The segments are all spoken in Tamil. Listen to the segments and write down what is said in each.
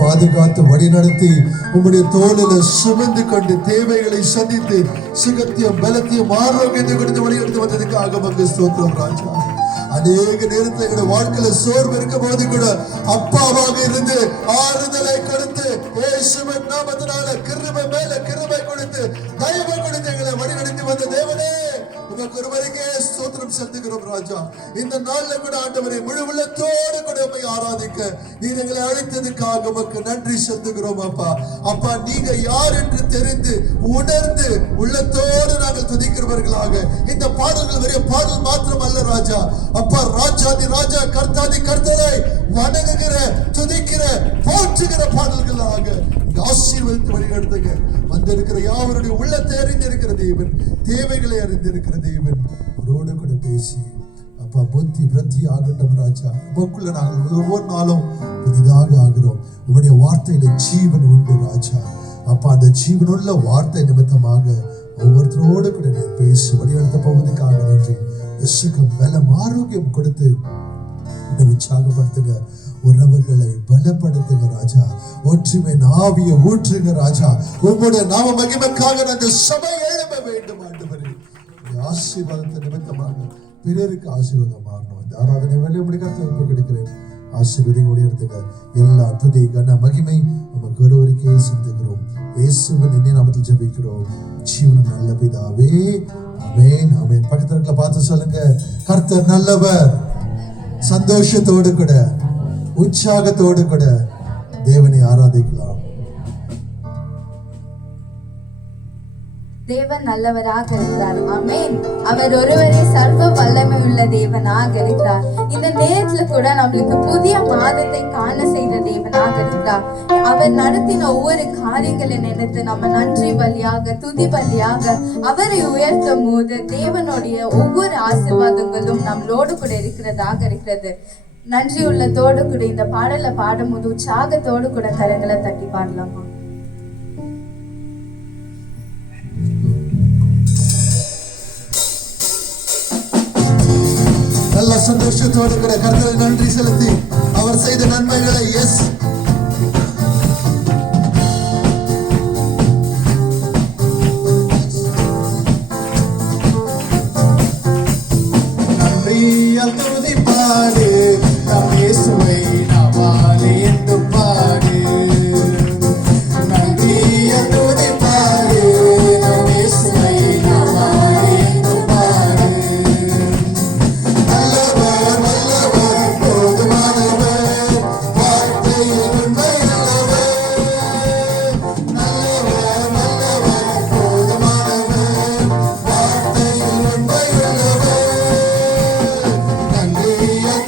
பாதுகாத்து வழிநடத்தி உங்களுடைய தோளில சுமந்து கொண்டு தேவைகளை சந்தித்து சுகத்தியம் பலத்தியம் ஆரோக்கியத்தை கொடுத்து வழிநடத்தி வந்ததுக்காக மக்கு ஸ்தோத்திரம் ராஜா. அநேக நேரத்தில் எங்களுடைய வாழ்க்கையில சோர்வு இருக்கும் போது கூட அப்பாவாக இருந்து ஆறுதலை கொடுத்து இயேசுவின் நாமத்தினால கிருபை மேல கிருபை கொடுத்து தயவு கொடுத்து எங்களை வழிநடத்தி வந்த தேவனே உமக்கு ஒருவருக்கே ஸ்தோத்திரம் செலுத்துகிறோம் ராஜா. இந்த நாள்ல கூட ஆண்டவரை முழு உள்ளத்தோடு கூட உம்மை ஆராதிக்க நீர் எங்களை அழைத்ததுக்காக உமக்கு நன்றி செலுத்துகிறோம் அப்பா. அப்பா நீங்க யார் என்று தெரிந்து உணர்ந்து உள்ளத்தோடு நாங்கள் துதிக்கிறவர்களாக இந்த பாடல்கள் வெறும் பாடல் மாத்திரம் அல்ல ராஜா. அப்பா ராஜாதி ராஜா கர்த்தாதி கர்த்தரை வணங்குகிற துதிக்கிற போற்றுகிற பாடல்களாக ஆசீர்வதித்து வழிநடத்துங்க. வந்திருக்கிற யாவருடைய உள்ளத்தை அறிந்திருக்கிற தேவன், தேவைகளை அறிந்திருக்கிற தேவன் அவரோடு கூட பேசி அப்பா புத்தி விருத்தி ஆகட்டும் ராஜா. உமக்குள்ள நாங்கள் ஒவ்வொரு நாளும் புதிதாக ஆகிறோம். உங்களுடைய வார்த்தையில ஜீவன் உண்டு ராஜா. அப்பா அந்த ஜீவனுள்ள வார்த்தை நிமித்தமாக ஒவ்வொருத்தரோடு கூட நீர் பேசி வழிநடத்த போவதற்காக நன்றி. சுகம் பலம் ஆரோக்கியம் கொடுத்து உற்சாகப்படுத்துங்க, உறவுகளை பலப்படுத்துங்க ராஜா. ஒற்றுமை ஆவியை ஊற்றுங்க ராஜா. உங்களுடைய நாம மகிமைக்காக அந்த சபை எழும்ப வேண்டும் ஆண்டவரே. ஆசீர்வாதத்தை நிமித்தமாக பிறருக்கு ஆசீர்வாதம் மாறணும். இந்த ஆராதனை வேலை முடிக்காத ஒப்பு கிடைக்கிறேன். ஆசீர்வாதங்களுடைய எடுத்துங்க. எல்லா துதி கன மகிமை நமக்கு ஒருவருக்கே செலுத்துகிறோம். இயேசுவின் இனிய நாமத்தில் ஜெபிக்கிறோம் ஜீவன நல்ல பிதாவே, ஆமென் ஆமென். பக்கத்துல பார்த்து சொல்லுங்க, கர்த்தர் நல்லவர். சந்தோஷத்தோடு கூட உற்சாகத்தோடு கூட தேவனை ஆராதிக்கலாம். தேவன் நல்லவராக இருக்கிறார். ஆமென். அவர் ஒருவரே சர்வ வல்லமை உள்ள தேவனாக இருக்கிறார். இந்த நேரத்துல கூட நம்மளுக்கு புதிய மாதத்தை காண செய்த தேவனாக இருக்கிறார். அவர் நடத்தின ஒவ்வொரு காரியங்களை நினைத்து நம்ம நன்றி பலியாக துதி பலியாக அவரை உயர்த்தும் போது தேவனுடைய ஒவ்வொரு ஆசீர்வாதங்களும் நம்மளோடு கூட இருக்கிறதாக இருக்கிறது. நன்றி உள்ளத்தோடு கூட இந்த பாடலை பாடும்போது உற்சாகத்தோடு கூட கரங்களை தட்டி பாடலாமா? நல்ல சந்தோஷத்தோடு கூட கர்த்தரை நன்றி செலுத்தி அவர் செய்த நன்மைகளை நன்றியால் துதி பாடு, நம் இயேசுவை நாவாலே என்று பாடு. நன்றியால் துதி பாடு, நம் இயேசுவை நாவாலே என்று பாடு. நல்லவர் வல்லவர் போதுமானவர், வார்த்தையில் உண்மையுள்ளவர். நல்லவர் வல்லவர் போதுமானவர், வார்த்தையில் உண்மையுள்ளவர். நன்றியால்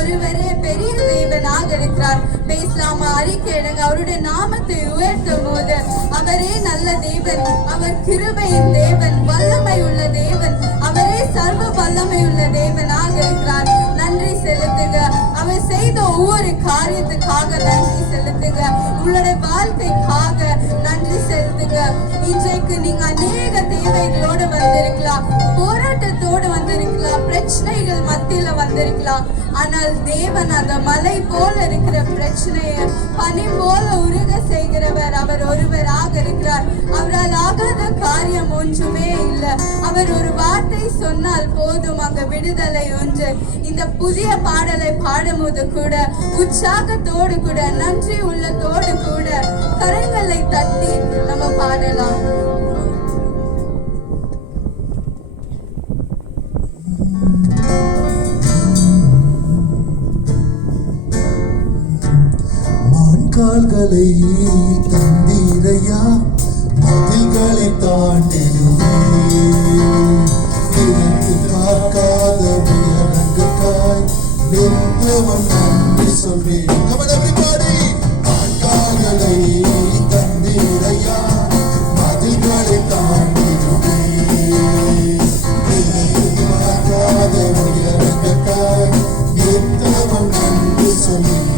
ஒருவரே பெரிய தேவனாக இருக்கிறார். பேசலாமா? அறிக்கையிடுங்க. அவருடைய நாமத்தை உயர்த்தும் போது அவரே நல்ல தேவன், அவர் கிருபையின் தேவன், வல்லமை உள்ள தேவன், அவரே சர்வ வல்லமை உள்ள தேவனாக இருக்கிறார். நன்றி செலுத்துங்க. அவர் செய்த ஒவ்வொரு காரியத்துக்காக நன்றி செலுத்துங்க. உங்களுடைய வாழ்க்கைக்காக நன்றி செலுத்துங்க. இன்றைக்கு நீங்க அநேக தேவைகளோடு வந்திருக்கலாம், போராட்டத்தோடு வந்திருக்கலாம், பிரச்சனைகள் மத்தியில வந்திருக்கலாம். ஆனால் தேவன் அந்த மலை போல இருக்கிற பிரச்சனையை பனி போல உருக செய்கிறவர் அவர் ஒருவராக இருக்கிறார். அவரால் ஆகாத காரியம் ஒன்றுமே இல்லை. அவர் ஒரு வார்த்தை சொன்னால் போதும், அங்க விடுதலை ஒன்று. இந்த புதிய பாடலை பாடும்போது கூட உற்சாகத்தோடு கூட நன்றி உள்ளத்தோடு கூட கரங்களை தட்டி நம்ம பாடலாம். கால்களை தந்தீரையா, மதில்களை தாண்டிடுவே, பார்க்காத உயரங்கக்காய் நின்றவன் நன்றி சொல்வேன். கால்களை தந்தீரையா, மதில்களை தாண்டிடுவே, பார்க்காத உயரங்கக்காய் நின்றவன் நன்றி சொல்வேன்.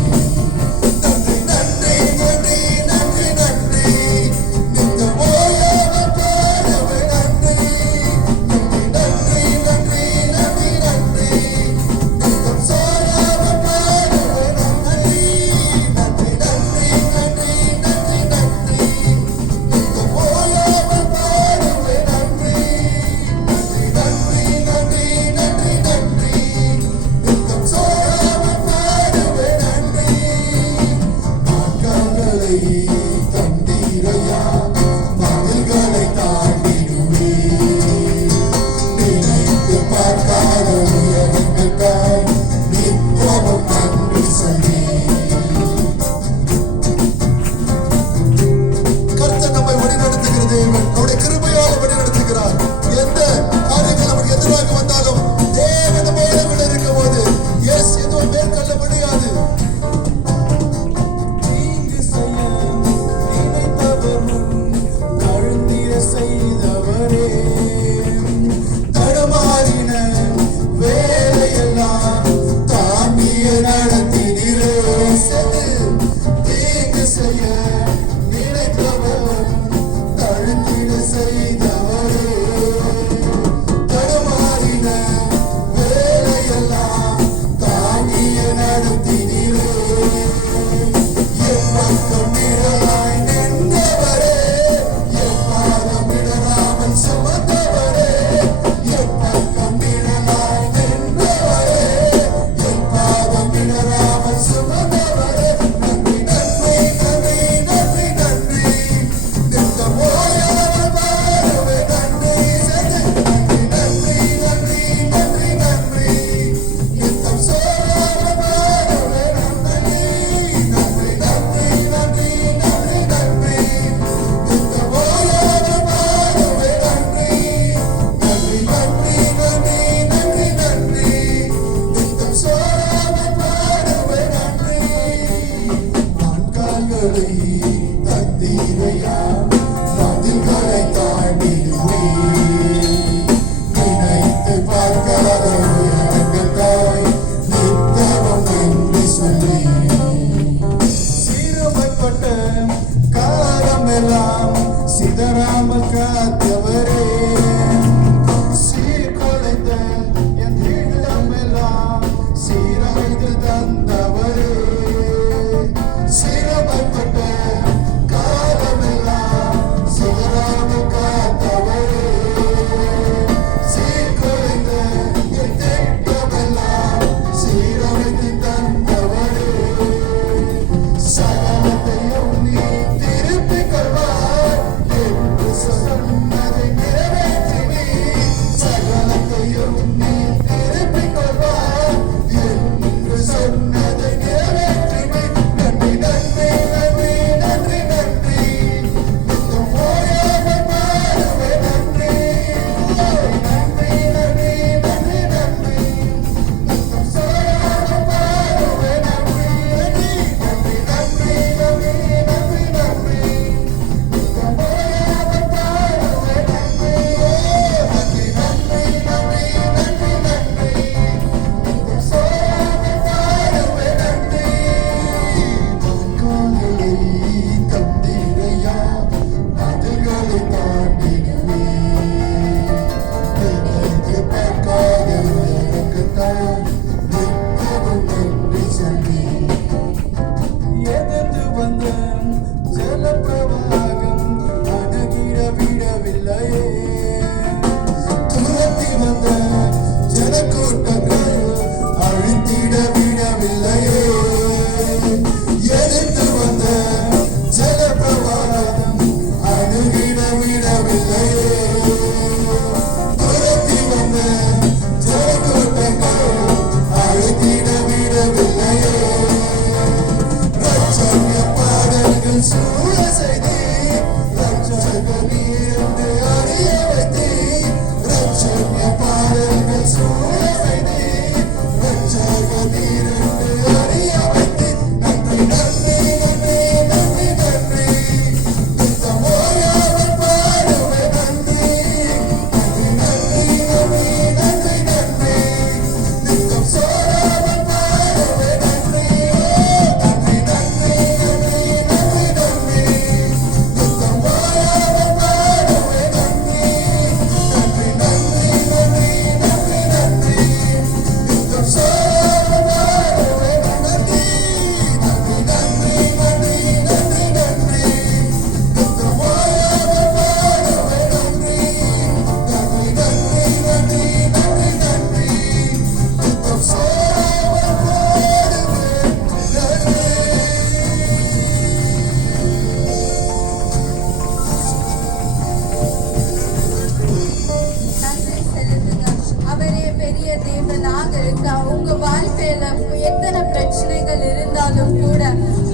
தேவனாக இருக்கிறார். உங்க வாழ்க்கையில எத்தனை பிரச்சனைகள் இருந்தாலும் கூட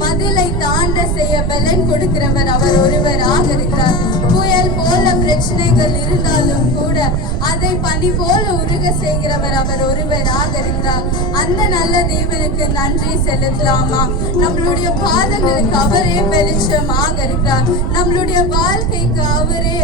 மதிலை தாண்ட செய்ய பலன் கொடுக்கிறவர் அவர் ஒருவராக இருக்கிறார். புயல் போல பிரச்சனைகள் இருந்தாலும் கூட அதை பனி போல உருக செய்கிறவர் அவர் ஒருவராக இருக்கிறார். அந்த நல்ல தேவனுக்கு நன்றி செலுத்தலாமா? நம்மளுடைய பாதங்களுக்கு அவரே வெளிச்சமாக இருக்கிறார். நம்மளுடைய வாழ்க்கைக்கு அவரே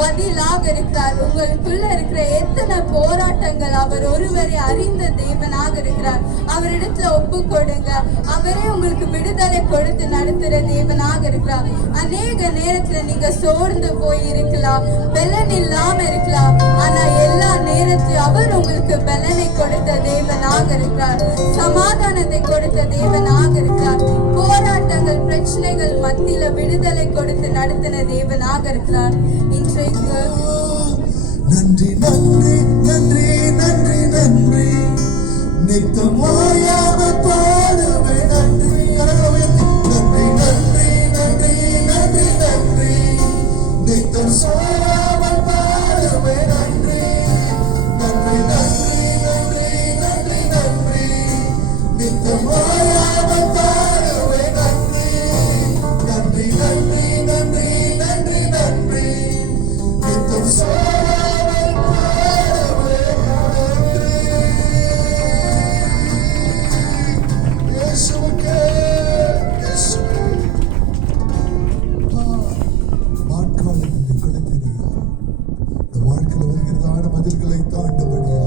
பதிலாக இருக்கிறார். உங்களுக்குள்ள இருக்கிற எத்தனை போராட்டங்கள் அவர் ஒருவரை அறிந்த தேவனாக இருக்கிறார். அவரிடத்துல ஒப்பு கொடுங்க. அவரே உங்களுக்கு விடுதலை கொடுத்து நடத்துற தேவனாக இருக்கிறார். அநேக நேரத்துல நீங்க சோர்ந்து போய் இருக்கலாம், பலன் இல்லாம இருக்கலாம். ஆனா எல்லா நேரத்திலும் அவர் உங்களுக்கு பலனை கொடுத்த தேவனாக இருக்கிறார். சமாதானத்தை கொடுத்த தேவனாக இருக்கிறார். போராட்டங்கள் பிரச்சனைகள் மத்தியில விடுதலை கொடுத்து நடத்தின தேவனாக இருக்கிறார். இன்றைக்கு நன்றி நன்றி நன்றி நன்றி நன்றி நித்தம் ஓயாம பாடுவே நன்றி. கரங்களை உயர்த்தி நன்றி நன்றி நன்றி நன்றி நன்றி நித்தம் சோயாம பாடுவே நன்றி. நன்றி நன்றி நன்றி நன்றி நன்றி நித்தம் ஓயாம பாடுவே நன்றி. நன்றி நன்றி நன்றி நன்றி நன்றி நித்தம் சோயாம பாடுவே நன்றி. இயேசுவுக்கே இயேசுவே மாற்றாளர்களை கொடுத்தீரையா. இந்த வாழ்க்கையில வருகிறதான மதில்களை தாண்டபடியா,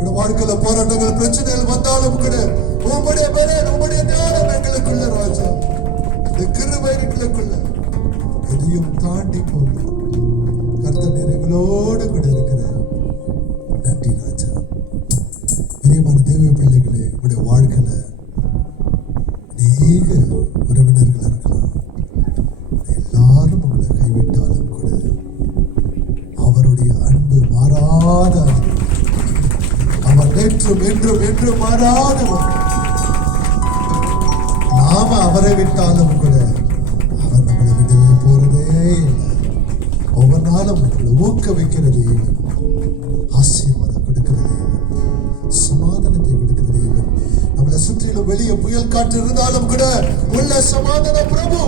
இந்த வாழ்க்கையில போராட்டங்கள் பிரச்சனைகள் வந்தாலும் கூட உம்முடைய பலன் உம்முடைய ஞானம் எங்களுக்குள்ள ராஜா, இந்த கிருபை எங்களுக்குள்ள எதையும் தாண்டி போகும் கர்த்தர் நீர் எங்களோடு கூட இருக்கிற. நன்றி ராஜா. பிரியமான தேவ பிள்ளைகளே, உங்களுடைய வாழ்க்கையில அநேக உறவினர்கள் இருக்கலாம். எல்லாரும் உங்களை கைவிட்டாலும் கூட அவருடைய அன்பு மாறாத அன்பு. அவர் நேற்றும் என்றும் என்றும் மாறாதவர். நாம அவரை விட்டாலும் கூட அவர் நம்மளை விடவே போறதே இல்லை. ஒவ்வொரு நாளும் உங்களை ஊக்குவிக்கிற தேவன், ஆசீர்வாதம் கொடுக்கிற தேவன், சமாதானத்தை கொடுக்கிற தேவன். நம்மளை சுற்றிலும் வெளியே புயல் காற்று இருந்தாலும் கூட உள்ள சமாதான பிரபு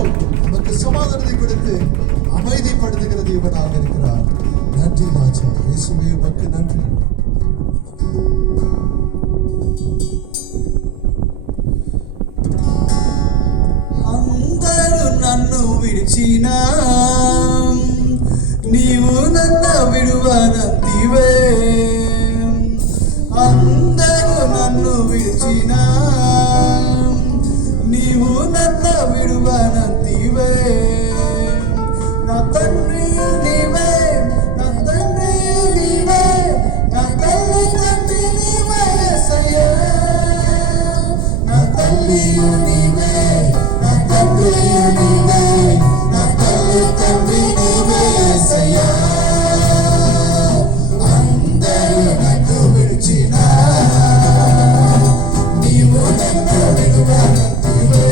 நமக்கு சமாதானத்தை கொடுத்து அமைதிப்படுத்துகிற தேவனாக இருக்கிறார். நன்றி ராஜா. இயேசுவே உமக்கு நன்றி. అందరూ నన్ను విడిచినా నీవు నన్ను విడువనంతివే. అందరూ నన్ను విడిచినా నీవు నన్ను విడువనంతివే. నా తండ్రి నీవే, నా తండ్రి నీవే, నా తల్లి తండ్రి నీవే యేసయ్యా. నా తల్లి నీవే, నా తండ్రి నీవే, నా తల్లి తండ్రి నీవే యేసయ్యా. అందరూ నన్ను విడిచినా నీవు నన్ను విడువనంతివే.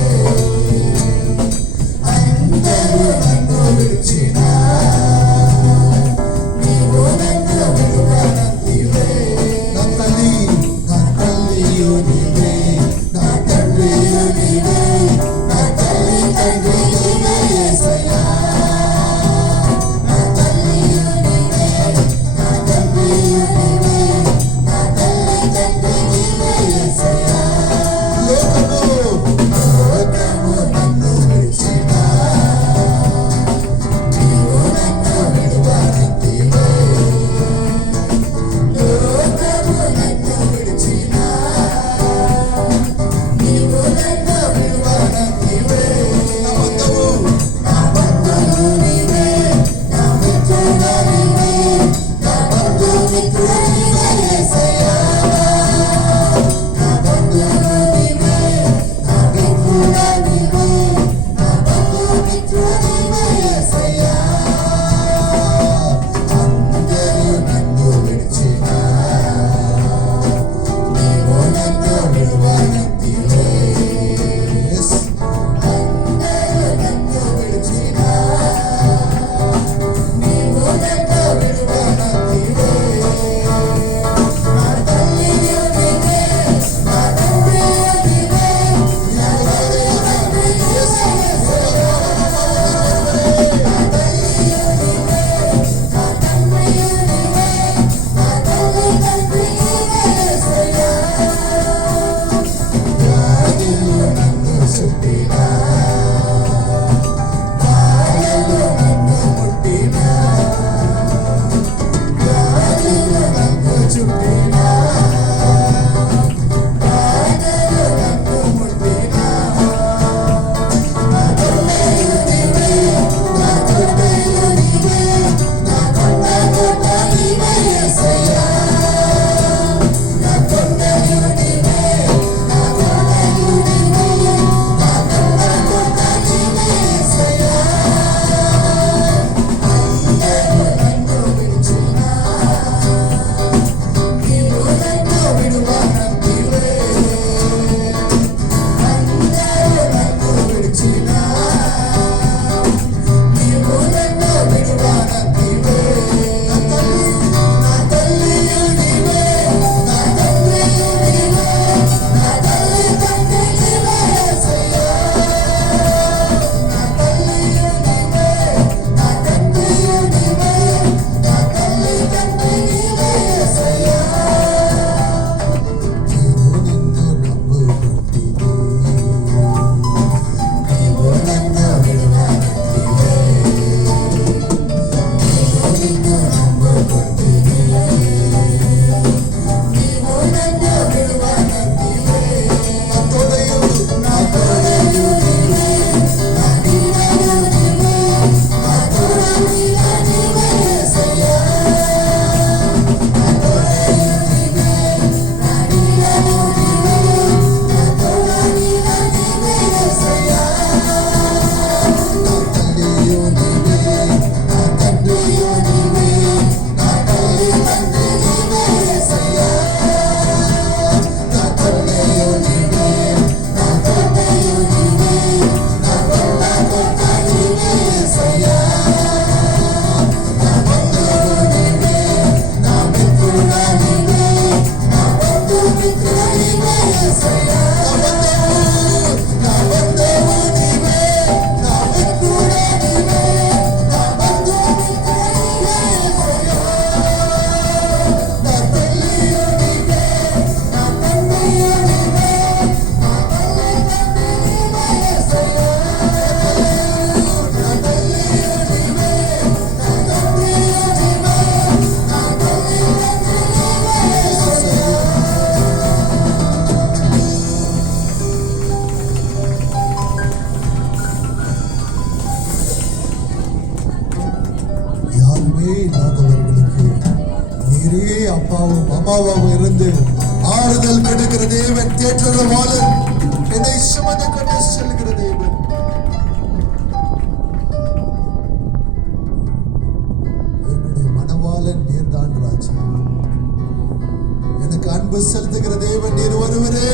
அன்பு செலுத்துகிற தேவன் நீர் ஒருவரே.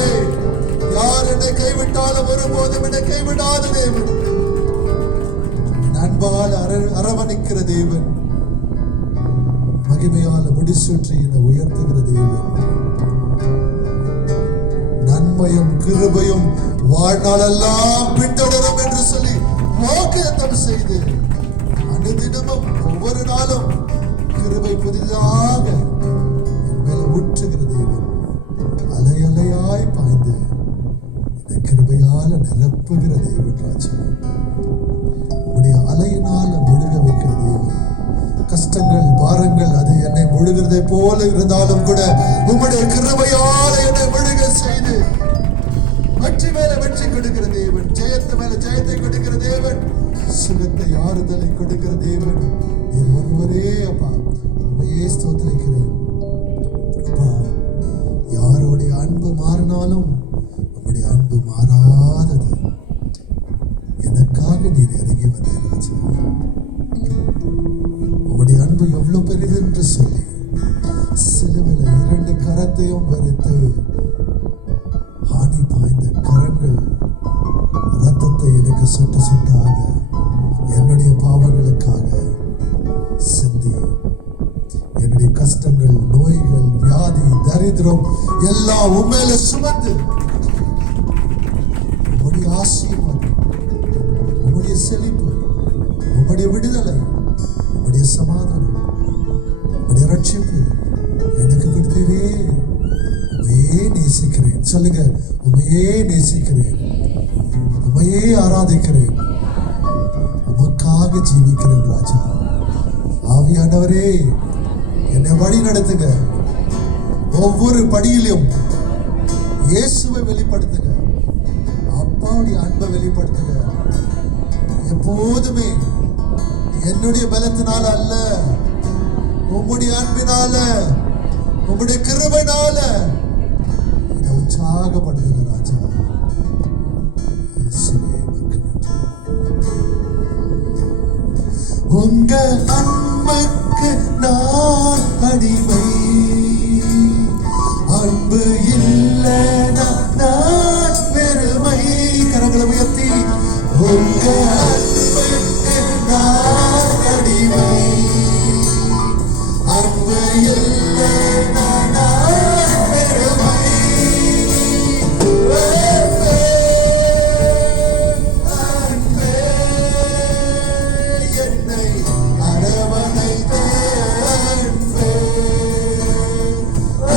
யார் என்னை கைவிட்டாலும் ஒருபோதும் என்னை கைவிடாத தேவன், அன்பால் அரவணைக்கிற தேவன், மகிமையால முடிசூற்றி என்னை உயர்த்துகிற தேவன், நன்மையும் கிருபையும் வாழ்நாளெல்லாம் பின்தொடரும் என்று சொல்லி வாக்குத்தத்தம் செய்து அனுதினமும் ஒவ்வொரு நாளும் கிருபை புதிதாக என் மேல ஊற்றுகிற தேவன், அலை அலையாய் பாய்ந்து இந்த கிருபையால நிரப்புகிற தேவன் ராஜா. உடைய அலையினால முழுக வைக்கிற தேவன். கஷ்டங்கள் பாரங்கள் அது என்னை முழுகிறதை போல இருந்தாலும் கூட உம்முடைய கிருபையால என்னை முழுக செய்து வெற்றி மேல வெற்றி கொடுக்கிற தேவன், ஜெயத்து மேல ஜெயத்தை கொடுக்கிற தேவன், சுகத்தை ஆறுதலை கொடுக்கிற தேவன் நீர் ஒருவரே. அப்பா உம்மையே ஸ்தோத்திரிக்கிறேன். அப்பா யாருடைய அன்பு மாறினாலும் உம்முடைய அன்பு மாறாதது. எனக்காக நீர் இறங்கி வந்த ராஜா, உம்முடைய அன்பு எவ்வளவு பெரிது என்று சொல்லி சிலுவையில் 2 கரத்தையும் வெறுத்து ஆணி பாய்ந்த கரங்கள் ரத்தத்தை எனக்கு சொட்டு சொட்டாக என்னுடைய பாவங்களுக்காக சிந்தி என்னுடைய கஷ்டங்கள், நோய்கள், வியாதி, தரித்திரம் எல்லாம் உண்மையில சுமந்து உம்முடைய ஆசீர்வாதம், உம்முடைய செழிப்பு, உம்முடைய விடுதலை, உம்முடைய சமாதானம், உம்முடைய ரட்சிப்பு எனக்கு கொடுத்தீரே. உம்மையே நேசிக்கிறேன் சொல்லுங்க. உம்மையே நேசிக்கிறேன், உம்மையே ஆராதிக்கிறேன், உமக்காக ஜீவிக்கிறேன் ராஜா. ஆவியானவரே என்னை வழி நடத்துங்க. ஒவ்வொரு படியிலும் இயேசுவை வெளிப்படுத்துங்க, அப்பாவுடைய அன்பை வெளிப்படுத்துங்க. எப்போதுமே என்னுடைய பலத்தினால அல்ல, உம்முடைய அன்பினால, உம்முடைய கிருபையினால என்னை உற்சாகப்படுத்துங்க ராஜா. இயேசுவே உமக்கு நன்றி. உங்க அன்புக்கு நான் அடிமை, அன்பு இல்லைனா நான் வெறுமை. கரங்களை உயர்த்தி உங்க அன்புக்கு நான் அடிமை, அன்பு இல்லைனா நான் வெறுமை. அன்பே என்னை அரவணைத்த அன்பே,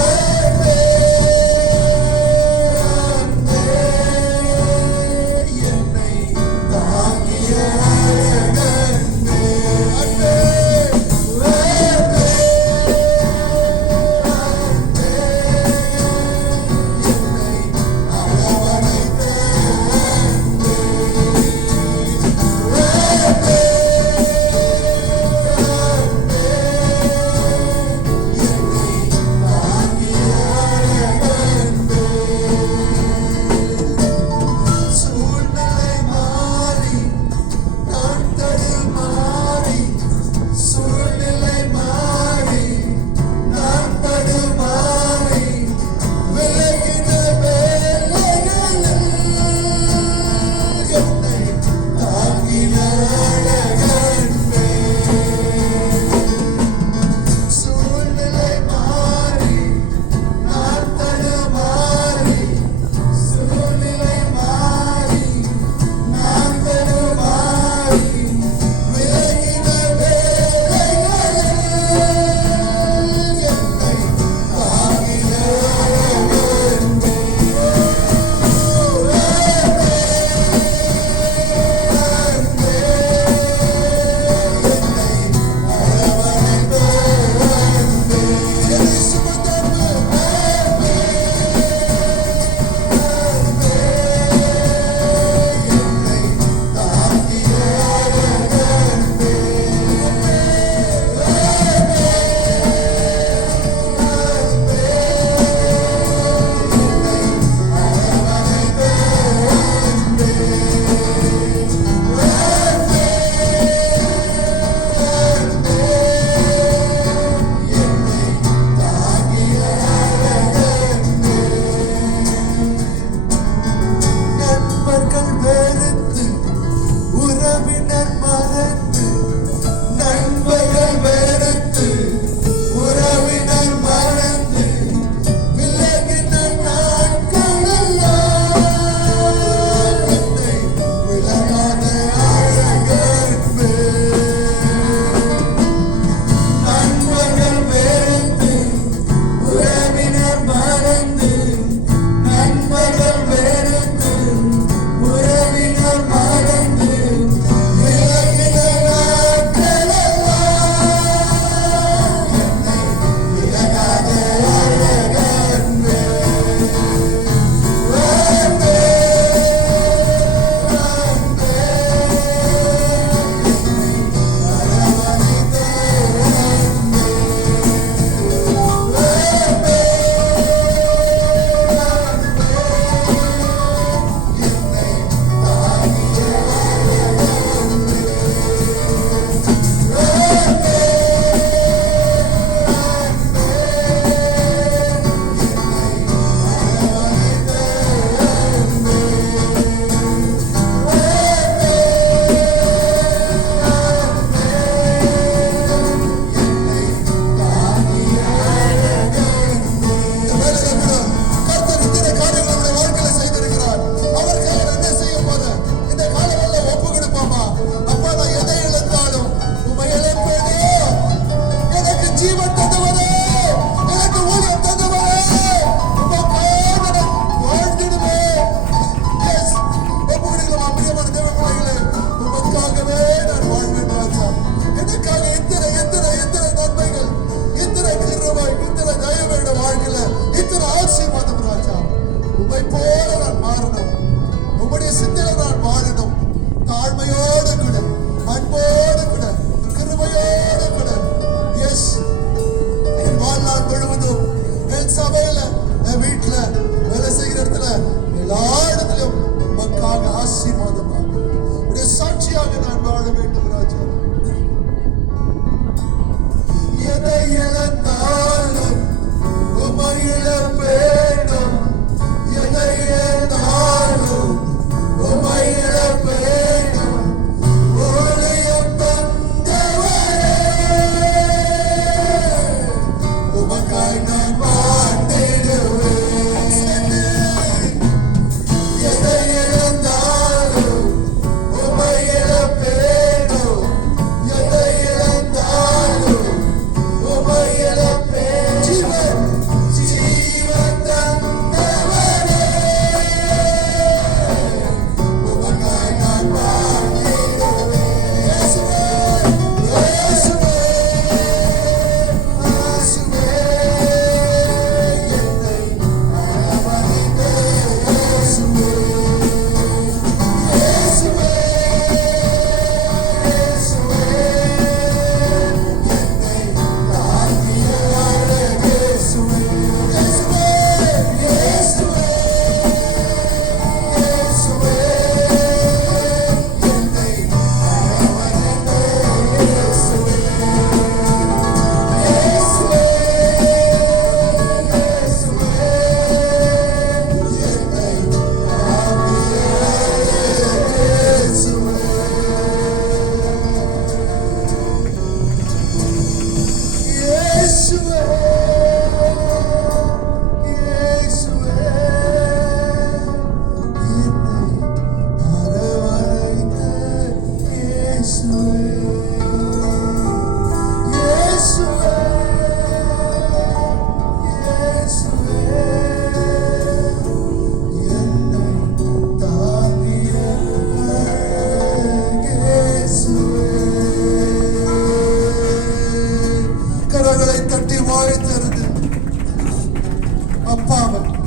அன்பே அன்பே என்னை தாங்கிய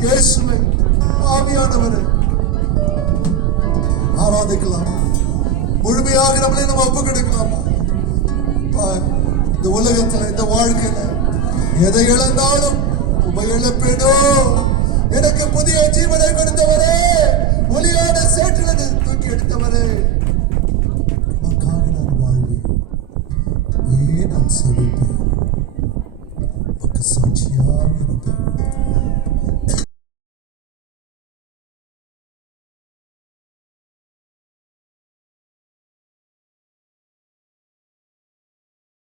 இயேசுவே ஆவியானவரே ஆராதிக்கலாம். முழுமையாக நம்மளை நம்ம ஒப்பு கொடுக்கலாமா? இந்த உலகத்துல இந்த வாழ்க்கையில எதை இழந்தாலும் உமை இழப்பேனோ. எனக்கு புதிய ஜீவனை கொடுத்தவரே, ஒளியான சேற்றிலிருந்து தூக்கி எடுத்தவரே, உமக்காக நான் வாழ்வேன், நான் செவிப்பேன், உமக்கு சாட்சியாக இருப்பேன்.